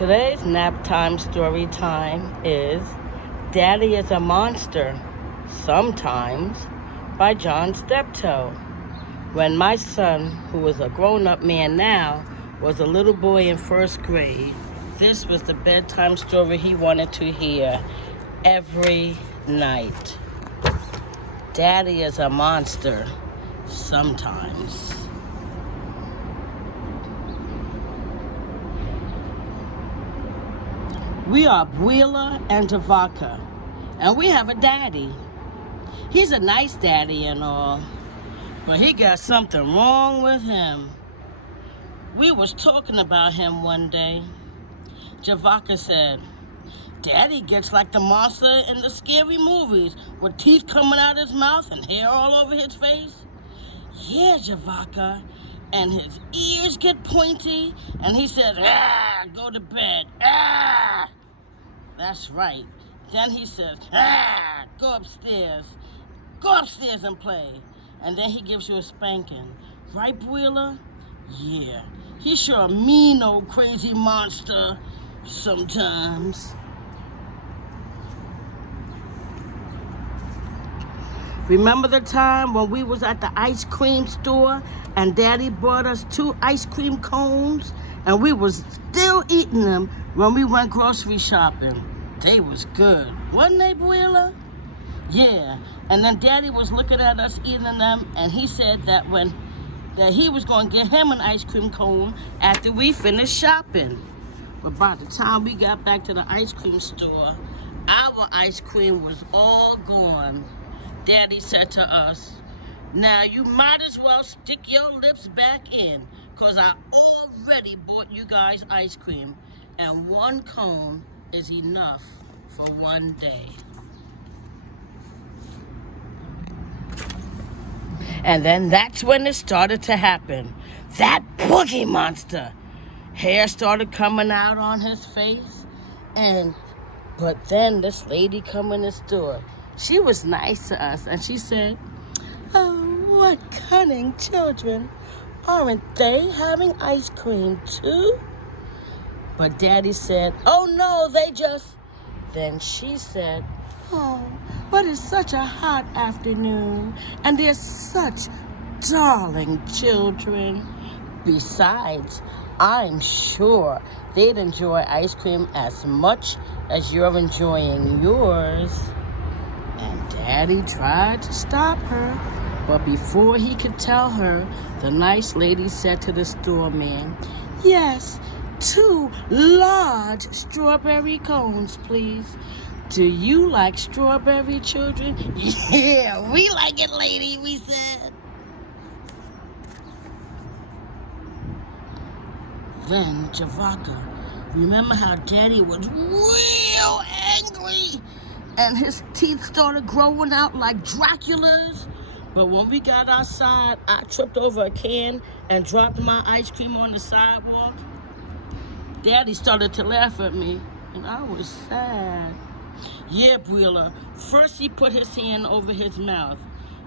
Today's nap time story time is Daddy is a Monster, Sometimes, by John Steptoe. When my son, who is a grown-up man now, was a little boy in first grade, this was the bedtime story he wanted to hear every night. Daddy is a monster, sometimes. We are Bwila and Javaka, and we have a daddy. He's a nice daddy and all, but he got something wrong with him. We was talking about him one day. Javaka said, Daddy gets like the monster in the scary movies with teeth coming out his mouth and hair all over his face. Yeah, Javaka. And his ears get pointy, and he says, go to bed, That's right. Then he says, go upstairs and play. And then he gives you a spanking. Right, Bwila? Yeah. He's sure a mean old crazy monster sometimes. Remember the time when we was at the ice cream store and Daddy brought us 2 ice cream cones and we was still eating them when we went grocery shopping? They was good, wasn't they, Bwila? Yeah, and then Daddy was looking at us eating them and he said that he was going to get him an ice cream cone after we finished shopping. But by the time we got back to the ice cream store, our ice cream was all gone. Daddy said to us, now you might as well stick your lips back in, because I already bought you guys ice cream, and 1 cone is enough for 1 day. And then that's when it started to happen. That boogie monster. Hair started coming out on his face, but then this lady come in the store. She was nice to us, and she said, oh, what cunning children. Aren't they having ice cream too? But Daddy said, oh no, they just... Then she said, oh, but it's such a hot afternoon, and they're such darling children. Besides, I'm sure they'd enjoy ice cream as much as you're enjoying yours. And Daddy tried to stop her, but before he could tell her, the nice lady said to the store man, yes, 2 large strawberry cones, please. Do you like strawberry, children? Yeah, we like it, lady, we said. Then Javaka, remember how Daddy was real angry? And his teeth started growing out like Dracula's. But when we got outside, I tripped over a can and dropped my ice cream on the sidewalk. Daddy started to laugh at me, and I was sad. Yeah, Bwila. First he put his hand over his mouth.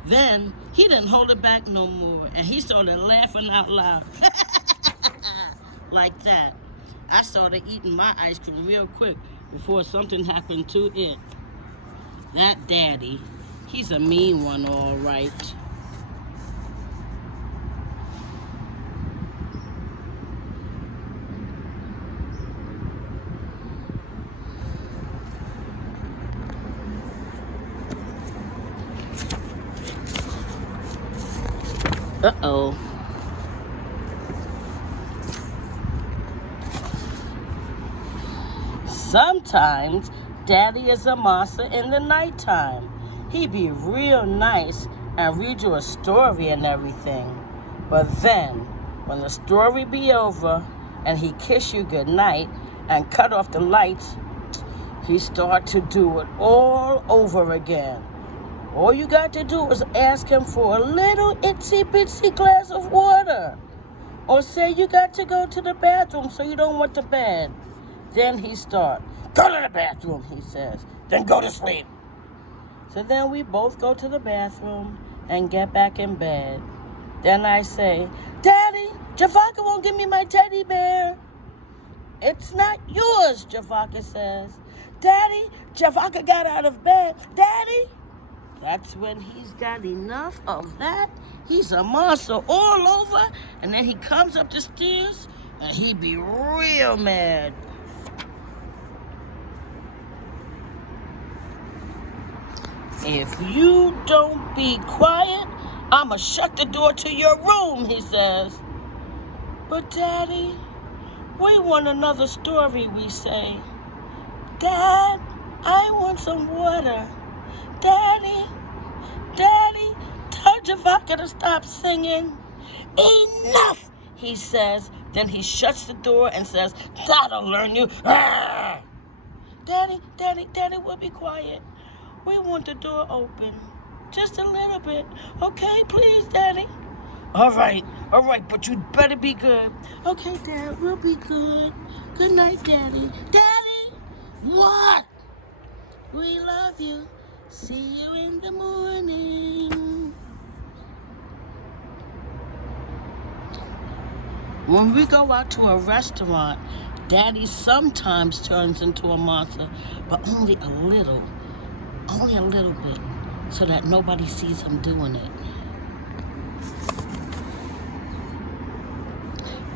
Then he didn't hold it back no more, and he started laughing out loud. Like that. I started eating my ice cream real quick before something happened to it. That Daddy, he's a mean one, all right. Uh-oh. Sometimes Daddy is a monster in the nighttime. He be real nice and read you a story and everything. But then, when the story be over and he kiss you goodnight and cut off the lights, he start to do it all over again. All you got to do is ask him for a little itsy-bitsy glass of water. Or say you got to go to the bathroom so you don't want to bed. Then he start, go to the bathroom, he says. Then go to sleep. So then we both go to the bathroom and get back in bed. Then I say, Daddy, Javaka won't give me my teddy bear. It's not yours, Javaka says. Daddy, Javaka got out of bed. Daddy! That's when he's got enough of that. He's a monster all over, and then he comes up the stairs, and he be real mad. If you don't be quiet, I'ma shut the door to your room, he says. But Daddy, we want another story, we say. Dad, I want some water. Daddy, tell Javaka to stop singing. Enough, he says. Then he shuts the door and says, that'll learn you. Arr! Daddy, we'll be quiet. We want the door open. Just a little bit. Okay, please, Daddy. All right, but you'd better be good. Okay, Dad, we'll be good. Good night, Daddy. Daddy! What? We love you. See you in the morning. When we go out to a restaurant, Daddy sometimes turns into a monster, but only a little bit, so that nobody sees him doing it.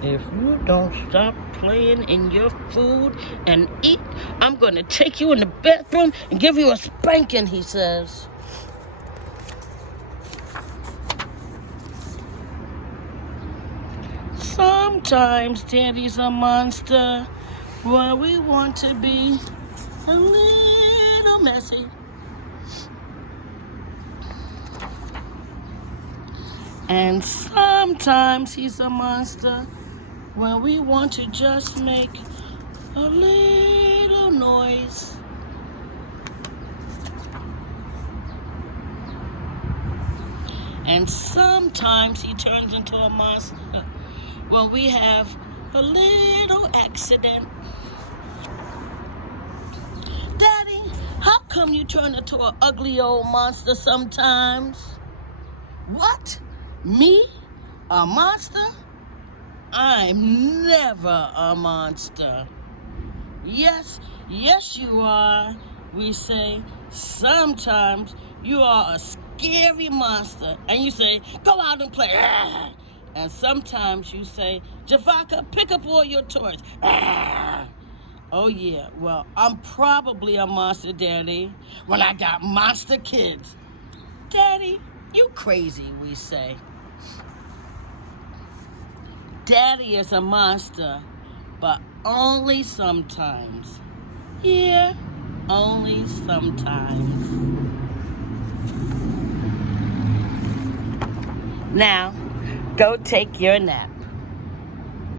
If you don't stop playing in your food and eat, I'm going to take you in the bathroom and give you a spanking, he says. Sometimes Daddy's a monster. Well, we want to be a little messy. And sometimes he's a monster when we want to just make a little noise. And sometimes he turns into a monster when we have a little accident. Daddy, how come you turn into an ugly old monster sometimes? What? Me? A monster? I'm never a monster. Yes, you are. We say, sometimes you are a scary monster. And you say, go out and play. And sometimes you say, Javaka, pick up all your toys. Oh yeah, well, I'm probably a monster, Daddy, when I got monster kids. Daddy, you crazy, we say. Daddy is a monster, but only sometimes. Yeah, only sometimes. Now, go take your nap.